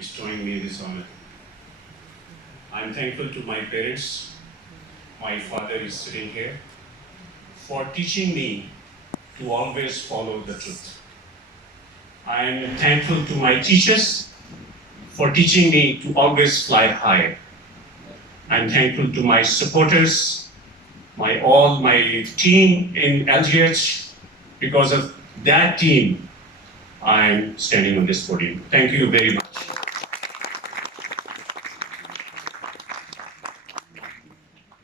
bestowing me this honor. I'm thankful to my parents. My father is sitting here for teaching me to always follow the truth. I'm thankful to my teachers for teaching me to always fly high. I'm thankful to my supporters, my team in LGH. Because of that team, I'm standing on this podium. Thank you very much.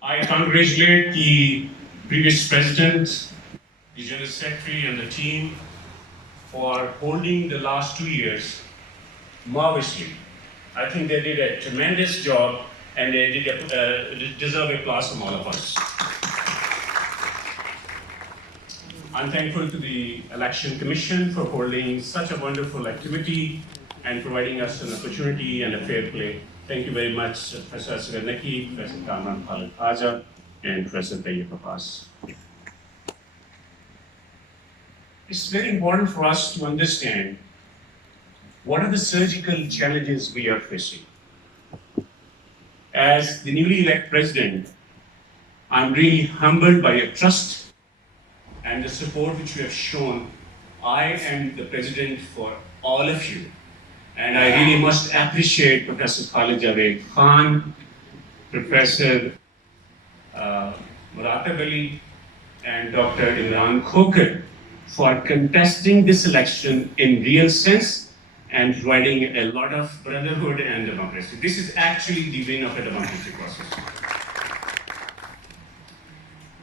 I congratulate the previous president, the general secretary, and the team for holding the last 2 years marvelously. I think they did a tremendous job, and they deserve applause from all of us. I'm thankful to the Election Commission for holding such a wonderful activity and providing us an opportunity and a fair play. Thank you very much, Professor Asghar, Professor Kamran Khalid Aja, and Professor Tayyib Abbas. It's very important for us to understand what are the surgical challenges we are facing. As the newly elected president, I'm really humbled by your trust and the support which you have shown. I am the president for all of you. And I really must appreciate Professor Khalid Javed Khan, Professor Muratab Ali, and Dr. Imran Khokar for contesting this election in real sense and providing a lot of brotherhood and democracy. This is actually the win of a democratic process.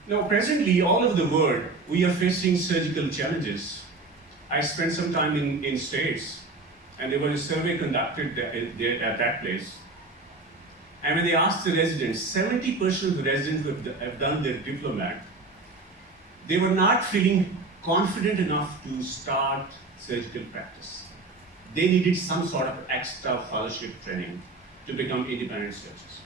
Now, presently, all over the world, we are facing surgical challenges. I spent some time in States, and there was a survey conducted at that place. And when they asked the residents, 70% of the residents who have done their diploma, they were not feeling confident enough to start surgical practice. They needed some sort of extra fellowship training to become independent surgeons.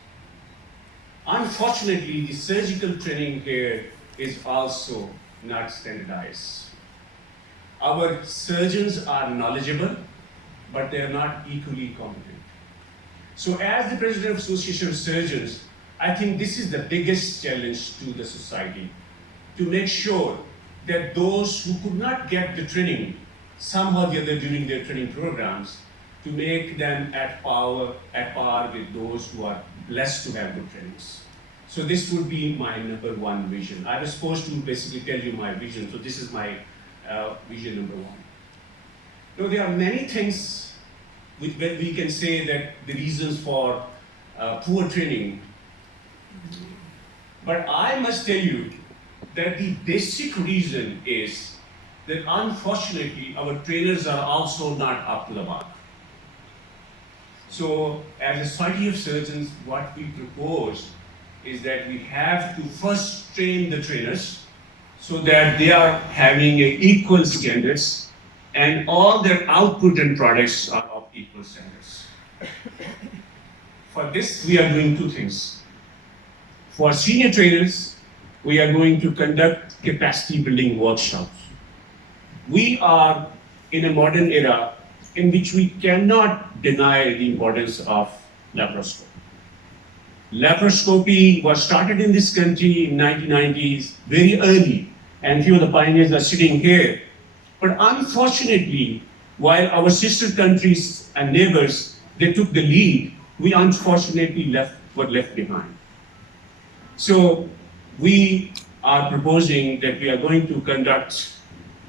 Unfortunately, the surgical training here is also not standardized. Our surgeons are knowledgeable, but they are not equally competent. So as the president of Association of Surgeons, I think this is the biggest challenge to the society, to make sure that those who could not get the training somehow or the other during their training programs, to make them at par with those who are blessed to have good trainings. So this would be my number one vision. I was supposed to basically tell you my vision, so this is my vision number one. Now, there are many things which we can say that the reasons for poor training, but I must tell you that the basic reason is that unfortunately our trainers are also not up to the mark. So as a Society of Surgeons, what we propose is that we have to first train the trainers so that they are having equal standards and all their output and products are of equal standards. For this, we are doing two things. For senior trainers, we are going to conduct capacity building workshops. We are in a modern era in which we cannot deny the importance of laparoscopy. Laparoscopy was started in this country in 1990s, very early, and few of the pioneers are sitting here. But unfortunately, while our sister countries and neighbors, they took the lead, we unfortunately were left behind. So we are proposing that we are going to conduct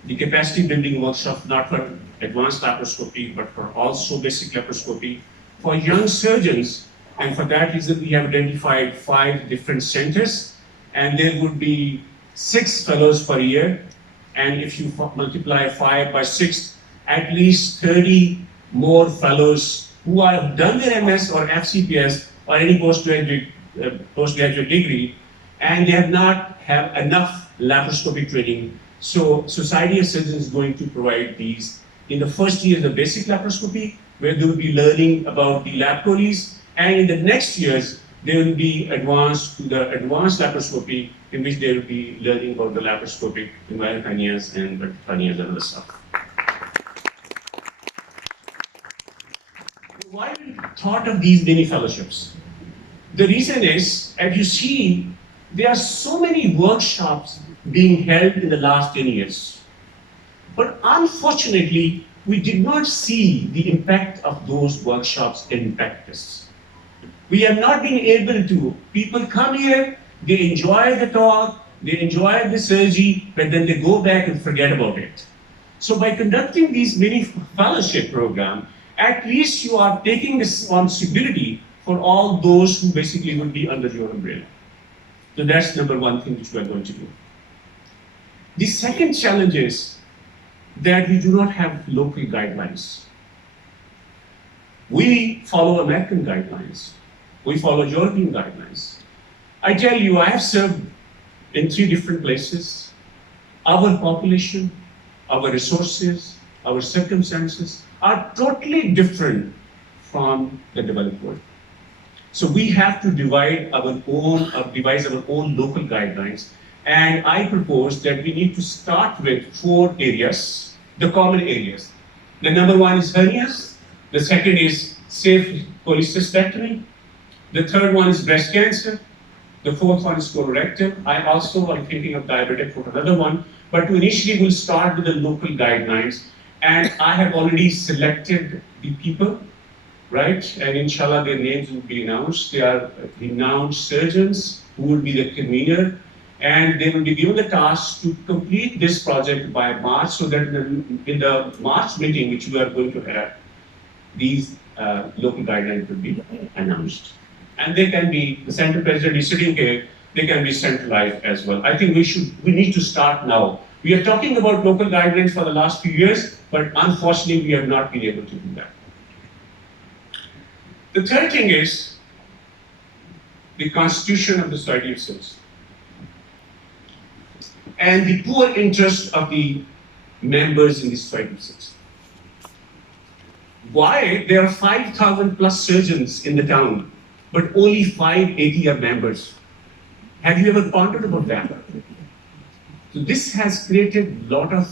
the capacity building workshop not for advanced laparoscopy, but for also basic laparoscopy for young surgeons. And for that reason, we have identified 5 different centers, and there would be 6 fellows per year. And if you multiply 5 by 6, at least 30 more fellows who have done their MS or FCPS or any postgraduate degree, and they have not have enough laparoscopic training. So Society of Surgeons is going to provide these. In the first year, the basic laparoscopy, where they will be learning about the lap colis, and in the next years, they will be advanced to the advanced laparoscopy, in which they will be learning about the laparoscopic myoclonias and verticonias and other stuff. Why we thought of these mini fellowships? The reason is, as you see, there are so many workshops being held in the last 10 years. But unfortunately, we did not see the impact of those workshops in practice. We have not been able to, people come here, they enjoy the talk, they enjoy the surgery, but then they go back and forget about it. So by conducting these mini fellowship program, at least you are taking responsibility for all those who basically would be under your umbrella. So that's number one thing which we are going to do. The second challenge is that we do not have local guidelines. We follow American guidelines. We follow European guidelines. I tell you, I have served in 3 different places. Our population, our resources, our circumstances are totally different from the developed world. So we have to devise our own local guidelines. And I propose that we need to start with 4 areas, the common areas. The number 1 is hernias. The second is safe cholecystectomy. The third one is breast cancer. The fourth one is colorectal. I also am thinking of diabetic for another one. But initially we'll start with the local guidelines. And I have already selected the people, right? And inshallah their names will be announced. They are renowned surgeons who will be the convener. And they will be given the task to complete this project by March, so that in the March meeting, which we are going to have, these local guidelines will be announced. And they can be, the center president is sitting here, they can be centralized as well. I think we need to start now. We are talking about local guidelines for the last few years, but unfortunately we have not been able to do that. The third thing is the constitution of the Society of Surgeons and the poor interest of the members in the Society of Surgeons. Why there are 5,000 plus surgeons in the town, but only 580 are members? Have you ever pondered about that? So this has created a lot of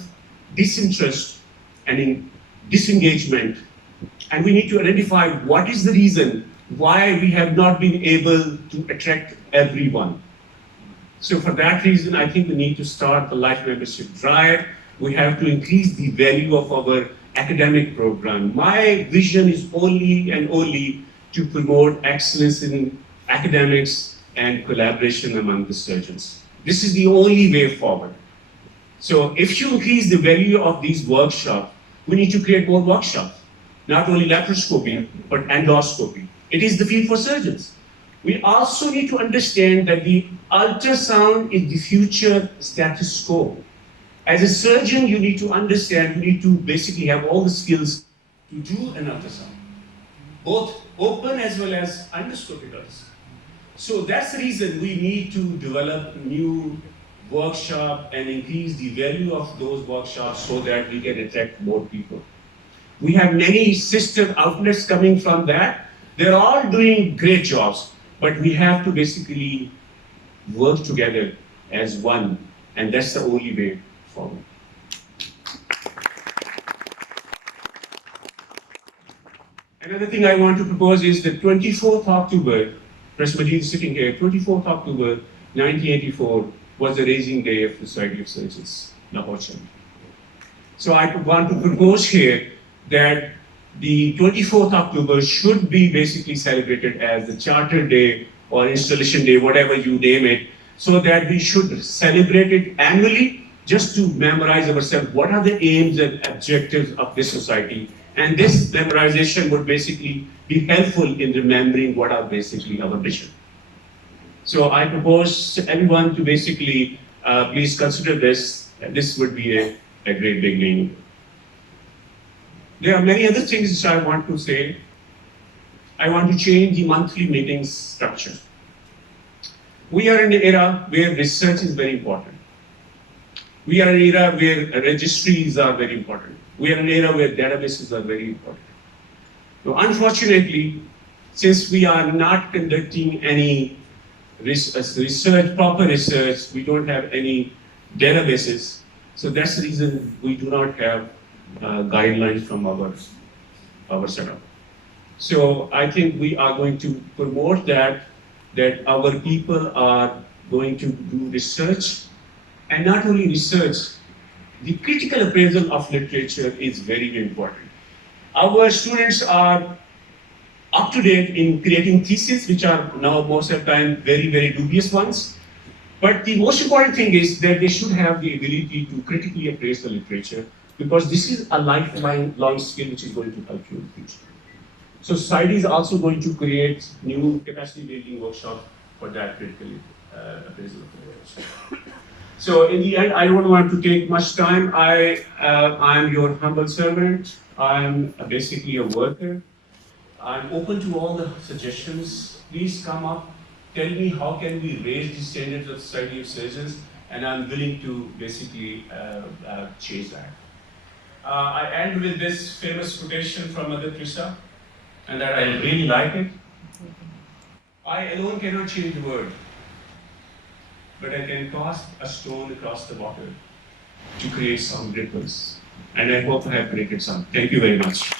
disinterest and disengagement, and we need to identify what is the reason why we have not been able to attract everyone. So for that reason, I think we need to start the life membership drive. We have to increase the value of our academic program. My vision is only and only to promote excellence in academics and collaboration among the surgeons. This is the only way forward. So if you increase the value of these workshops, we need to create more workshops. Not only laparoscopy, but endoscopy. It is the field for surgeons. We also need to understand that the ultrasound is the future status quo. As a surgeon, you need to understand, you need to basically have all the skills to do an ultrasound, both open as well as endoscopic ultrasound. So that's the reason we need to develop new workshop and increase the value of those workshops so that we can attract more people. We have many sister outlets coming from that. They're all doing great jobs, but we have to basically work together as one, and that's the only way forward. Another thing I want to propose is the 24th October, Professor Majid is sitting here, 24th October 1984 was the raising day of the Society of Surgeons, Lahore. So I want to propose here that the 24th October should be basically celebrated as the Charter Day or Installation Day, whatever you name it, so that we should celebrate it annually just to memorize ourselves what are the aims and objectives of this society. And this memorization would basically be helpful in remembering what are basically our mission. So I propose everyone to basically please consider this. This would be a great beginning. There are many other things which I want to say. I want to change the monthly meetings structure. We are in an era where research is very important. We are in an era where registries are very important. We are in an era where databases are very important. Now, unfortunately, since we are not conducting any research, proper research, we don't have any databases. So that's the reason we do not have guidelines from our setup. So I think we are going to promote that our people are going to do research, and not only research, the critical appraisal of literature is very, very important. Our students are up to date in creating theses, which are now most of the time very, very dubious ones. But the most important thing is that they should have the ability to critically appraise the literature, because this is a lifelong long skill which is going to help you in the future. So society is also going to create new capacity building workshop for that critical appraisal of literature. So in the end, I don't want to take much time. I'm your humble servant. I'm basically a worker. I'm open to all the suggestions. Please come up, tell me how can we raise the standards of Society of Surgeons, and I'm willing to basically change that. I end with this famous quotation from Mother Teresa, and that I really like it. I alone cannot change the world, but I can cast a stone across the water to create some ripples. And I hope I have created some. Thank you very much.